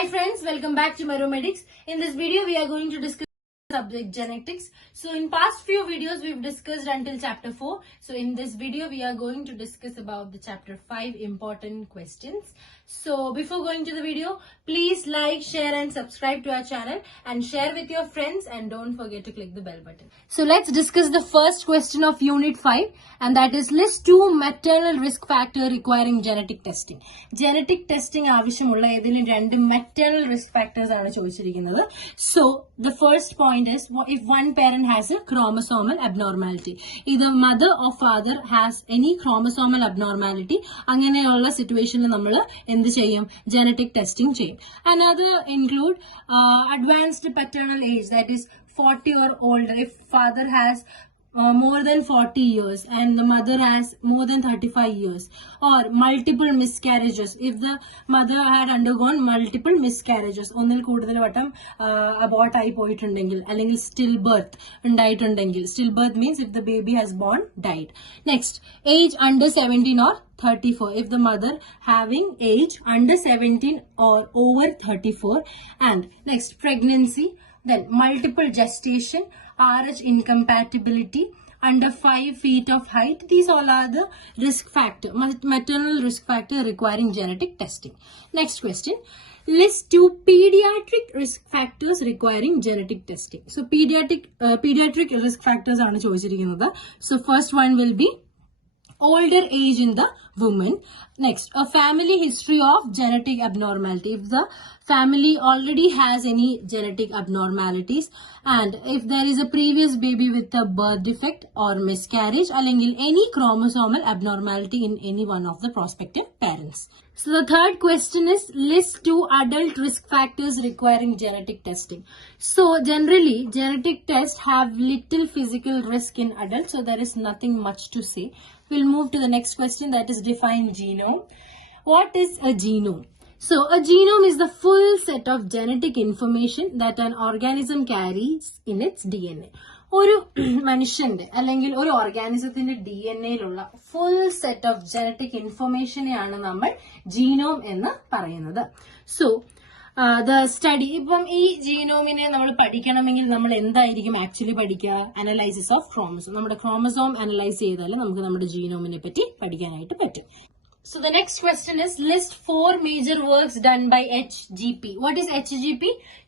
Hi friends, welcome back to Meromedicz. In this video, we are going to discuss subject genetics. So in past few videos, we've discussed until chapter 4. So in this video, we are going to discuss about the chapter 5 important questions. So before going to the video, please like, share and subscribe to our channel and share with your friends and don't forget to click the bell button. So let's discuss the first question of unit 5 and that is list 2 maternal risk factor requiring genetic testing. Genetic testing ആവശ്യമുള്ള ഏതെങ്കിലും രണ്ട് maternal risk factors ആണ് ചോദിച്ചിരിക്കുന്നത്. So the first point is if one parent has a chromosomal abnormality. Either mother or father has any chromosomal abnormality. അങ്ങനെയുള്ള സിറ്റുവേഷനിൽ നമ്മൾ എന്ത് ചെയ്യും? Genetic testing ചെയ്യും. Another include advanced paternal age, that is 40 or older. If father has more than 40 years and the mother has more than 35 years, or multiple miscarriages. If the mother had undergone multiple miscarriages, ഒന്നിൽ കൂടുതൽ വട്ടം abort ആയി പോയിട്ടുണ്ടെങ്കിൽ അല്ലെങ്കിൽ stillbirth ഉണ്ടായിട്ടുണ്ടെങ്കിൽ, stillbirth means if the baby has born died. Next, age under 17 or 34. If the mother having age under 17 or over 34. And next, pregnancy, then multiple gestation, RH incompatibility, under 5 feet of height. These all are the risk factor, maternal risk factor requiring genetic testing. Next question, list 2 pediatric risk factors requiring genetic testing. So pediatric risk factors are choichirikkunnathu. So first one will be older age in the woman. Next, a family history of genetic abnormality. If the family already has any genetic abnormalities and if there is a previous baby with a birth defect or miscarriage or any chromosomal abnormality in any one of the prospective parents. So the third question is list 2 adult risk factors requiring genetic testing. So generally genetic tests have little physical risk in adults, so there is nothing much to say. We'll move to the next question, that is define genome. What is a genome? So a genome is the full set of genetic information that an organism carries in its DNA. ഒരു മനുഷ്യന്റെ അല്ലെങ്കിൽ ഒരു ഓർഗാനിസത്തിന്റെ DNA-യിലുള്ള full set of genetic ഇൻഫർമേഷനെയാണ് നമ്മൾ genome എന്ന് പറയുന്നത്. So the study, ഇപ്പം ഈ ജീനോമിനെ നമ്മൾ പഠിക്കണമെങ്കിൽ നമ്മൾ എന്തായിരിക്കും ആക്ച്വലി പഠിക്കുക? Analysis of chromosome. നമ്മുടെ ക്രോമസോം അനലൈസ് ചെയ്താൽ നമുക്ക് നമ്മുടെ ജീനോമിനെ പറ്റി പഠിക്കാനായിട്ട് പറ്റും. So the next question is list 4 major works done by HGP. What is HGP?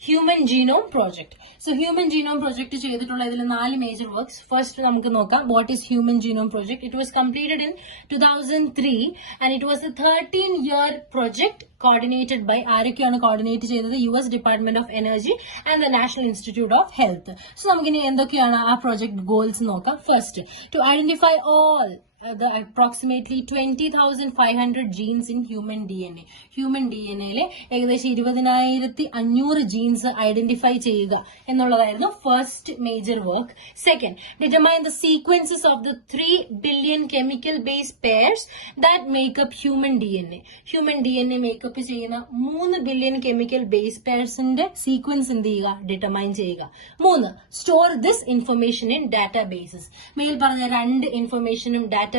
Human Genome Project. So Human Genome Project ചെയ്തിട്ടുള്ള ഇതിൽ 4 major works. First നമുക്ക് നോക്കാം what is Human Genome Project. It was completed in 2003 and it was a 13-year project coordinated by ആരൊക്കെയാണ് coordinate ചെയ്തത്? US Department of Energy and the National Institute of Health. So നമുക്കിനി എന്തൊക്കെയാണ് ആ project goals നോക്കാം. First, to identify all the approximately 20,500 genes in human DNA. Human DNA-ലെ ഏകദേശം 20,500 genes identify ചെയ്യുക എന്നുള്ളതായിരുന്നു first major work. Second, determine the sequences of the 3 billion chemical base pairs that make up human DNA. Human DNA make up ചെയ്യുന്ന 3 billion chemical base pairsന്റെ sequence എന്ത് ചെയ്യുക? Determine ചെയ്യുക. 3, store this information in databases. മേൽ പറഞ്ഞ 2 ഇൻഫർമേഷനും ഡാറ്റാബേസസിൽ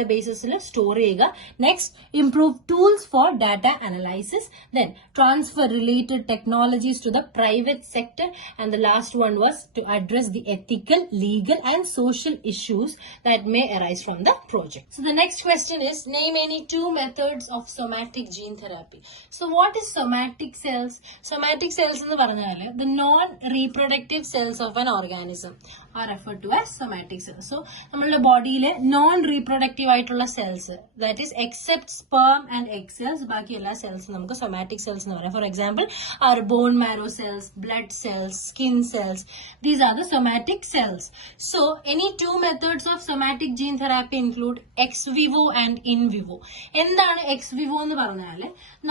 store ചെയ്യുക. Next, improve tools for data analysis. Then transfer related technologies to the private sector. And the last one was to address the ethical, legal and social issues that may arise from the project. So the next question is name any 2 methods of somatic gene therapy. So what is somatic cells? Somatic cells എന്ന് പറഞ്ഞാൽ the non-reproductive cells of an organism are referred to as somatic cells. So നമ്മളുടെ ബോഡിയിലെ non-reproductive ആയിട്ടുള്ള cells, that is except sperm and egg cells, ബാക്കി എല്ലാ സെൽസും നമുക്ക് somatic cells എന്ന് പറയാം. For example, our bone marrow cells, blood cells, skin cells, these are the somatic cells. So any 2 methods of somatic gene therapy include ex vivo and in vivo. എന്താണ് X Vivo എന്ന് പറഞ്ഞാൽ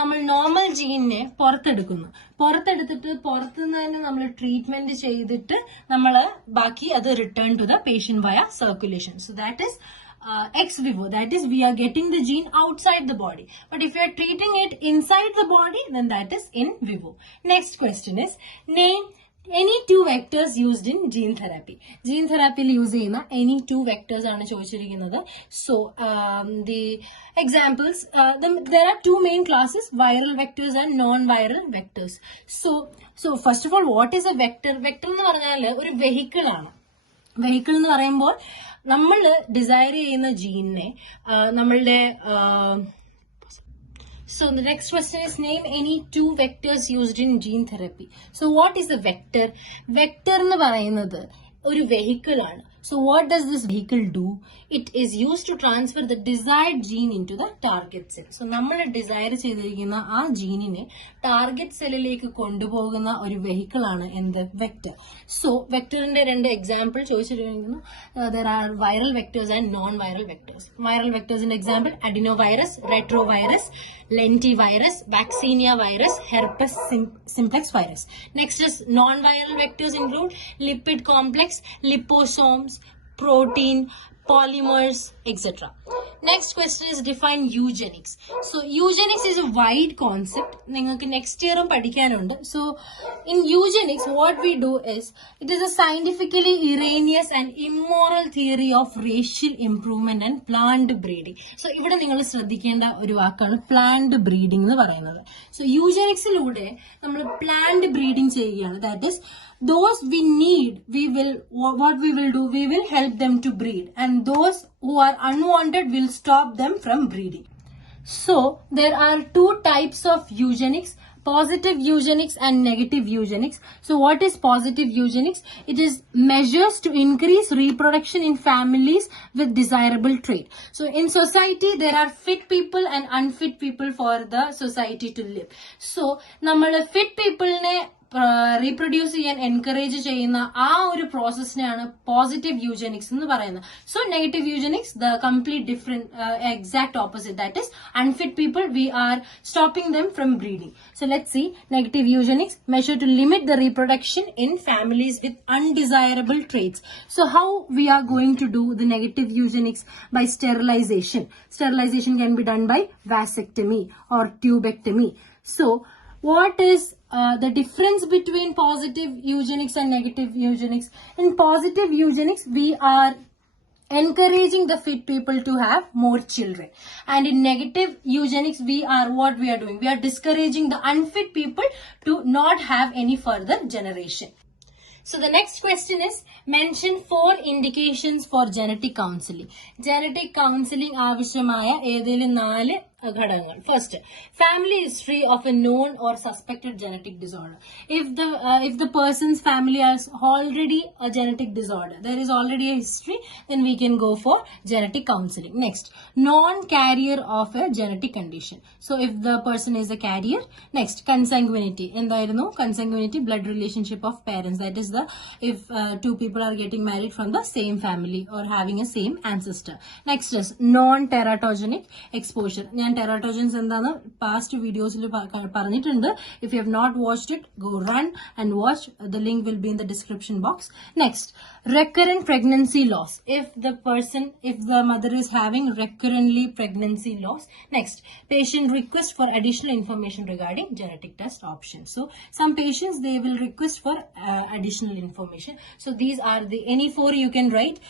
നമ്മൾ normal ജീനിനെ പുറത്തെടുത്തിട്ട് പുറത്തുനിന്ന് തന്നെ നമ്മൾ treatment ചെയ്തിട്ട് നമ്മൾ ബാക്കി അത് റിട്ടേൺ ടു ദ പേഷ്യന്റ് വയ circulation. So that is ex vivo, that is we are getting the gene outside the body, but if you are treating it inside the body, then that is in vivo. Next question is name any two vectors used in gene therapy. Gene therapy use ചെയ്യുന്ന any two vectors ആണ് ചോദിച്ചിരിക്കുന്നത്. So the examples, there are two main classes, viral vectors and non-viral vectors. So first of all, what is a vector? Vector എന്ന് പറഞ്ഞാൽ ഒരു vehicle ആണ്. Vehicle എന്ന് പറയുമ്പോൾ നമ്മൾ ഡിസൈർ ചെയ്യുന്ന ജീനിനെ നമ്മളുടെ So the next question is, name any two vectors used in gene therapy. So what is a vector? Vector എന്ന് പറയുന്നത് ഒരു vehicle ആണ്. So what does this vehicle do? It is used to transfer the desired gene into the target cell. So നമ്മൾ desire ചെയ്തിരിക്കുന്ന ആ ജീനിനെ target സെല്ലിലേക്ക് കൊണ്ടുപോകുന്ന ഒരു vehicle ആണ് എന്ത് വെക്ടർ. സോ വെക്ടറിന്റെ രണ്ട് example ചോദിച്ചിരിക്കുന്നു. There are viral vectors and non-viral vectors. Viral vectors in example, adenovirus, retrovirus, lentivirus, vaccinia virus, herpes simplex virus. Next is non-viral vectors include lipid complex, liposomes, protein, polymers, etc. Next question is, define eugenics. So eugenics is a wide concept. നിങ്ങൾക്ക് next year പഠിക്കാനുണ്ട്. So in eugenics, what we do is, it is a scientifically erroneous and immoral theory of racial improvement and planned breeding. So ഇവിടെ നിങ്ങൾ ശ്രദ്ധിക്കേണ്ട ഒരു വാക്കാണ് planned breeding എന്ന് പറയുന്നത്. So eugenicsലൂടെ നമ്മൾ planned breeding ചെയ്യുകയാണ്. That is, those we need, what we will do, we will help them to breed, and those who are unwanted will stop them from breeding. So there are two types of eugenics, positive eugenics and negative eugenics. So what is positive eugenics? It is measures to increase reproduction in families with desirable trait. So in society there are fit people and unfit people for the society to live. So നമ്മൾ fit people ne reproduce ചെയ്യാൻ encourage ചെയ്യുന്ന ആ ഒരു പ്രോസസ്സിനെയാണ് positive eugenics എന്ന് പറയുന്നത്. So negative eugenics the complete different exact opposite, that is unfit people we are stopping them from breeding. So let's see negative eugenics measure to limit the reproduction in families with undesirable traits. So how we are going to do the negative eugenics? By sterilization. Sterilization can be done by vasectomy or tubectomy. So what is the difference between positive eugenics and negative eugenics? In positive eugenics, we are encouraging the fit people to have more children, and in negative eugenics, what we are doing, we are discouraging the unfit people to not have any further generation. So the next question is, mention 4 indications for genetic counseling. Genetic counseling ആവശ്യമായ ഏതെങ്കിലും 4 ഘടകങ്ങൾ. First, family history of a known or suspected genetic disorder. If the person's family has already a genetic disorder, there is already a history, then we can go for genetic counseling. Next, non-carrier of a genetic condition. So if the person is a carrier. Next, consanguinity. എന്തായിരുന്നു consanguinity? Blood relationship of parents. That is if two people are getting married from the same family or having a same ancestor. Next is non-teratogenic exposure. Teratogens എന്താണ് past videosil പറഞ്ഞിട്ടുണ്ട്. If you have not watched it, go run and watch. The link will be in the description box. Next, recurrent pregnancy loss. If the mother is having recurrently pregnancy loss. Next, patient request for additional information regarding genetic test options. So some patients, they will request for additional information. So these are the any 4 you can write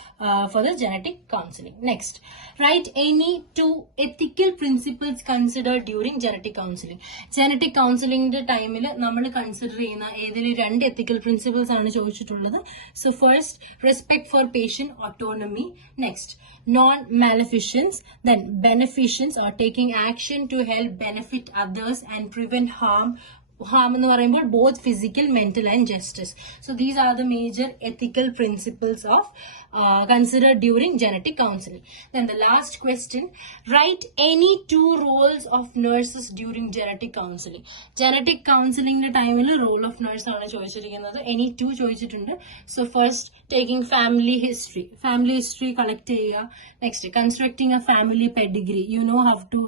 for the genetic counseling. Next, write any 2 ethical principles considered during genetic counseling. Genetic counseling ടൈമിൽ നമ്മൾ consider ചെയ്യുന്ന ഏതെങ്കിലും 2 ethical principles ആണ് ചോദിച്ചിട്ടുള്ളത്. So first, respect for patient autonomy. Next, non-maleficence. Then beneficence, or taking action to help benefit others and prevent harm എന്ന് പറയുമ്പോൾ both physical, mental and justice. So these are the major ethical principles of considered during genetic counseling. Then the last question, write any 2 roles of nurses during genetic counseling. Genetic counseling ടൈമിൽ role of nurse ആണ് ചോദിച്ചിരിക്കുന്നത്. Any 2 ചോദിച്ചിട്ടുണ്ട്. So first, taking family history collect ചെയ്യുക. Next, constructing a family pedigree. You know how to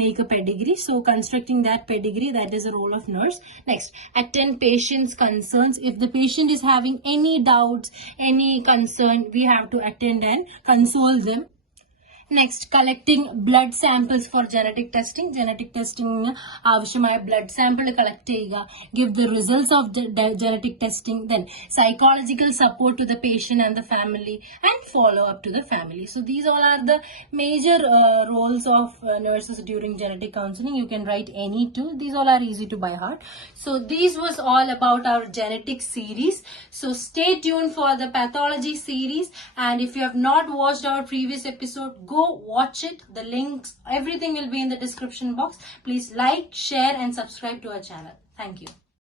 make a pedigree. So constructing that pedigree, that is a role of nurse. Next, attend patient's concerns. If the patient is having any doubts, any concern, we have to attend and console them. Next, collecting blood samples for genetic testing. Genetic testing avashyamaya blood sample collect cheyyuka, give the results of genetic testing, then psychological support to the patient and the family, and follow up to the family. So these all are the major roles of nurses during genetic counseling. You can write any two. These all are easy to by heart. So this was all about our genetic series. So stay tuned for the pathology series, and if you have not watched our previous episode, go watch it. The links, everything will be in the description box. Please like, share and subscribe to our channel. Thank you.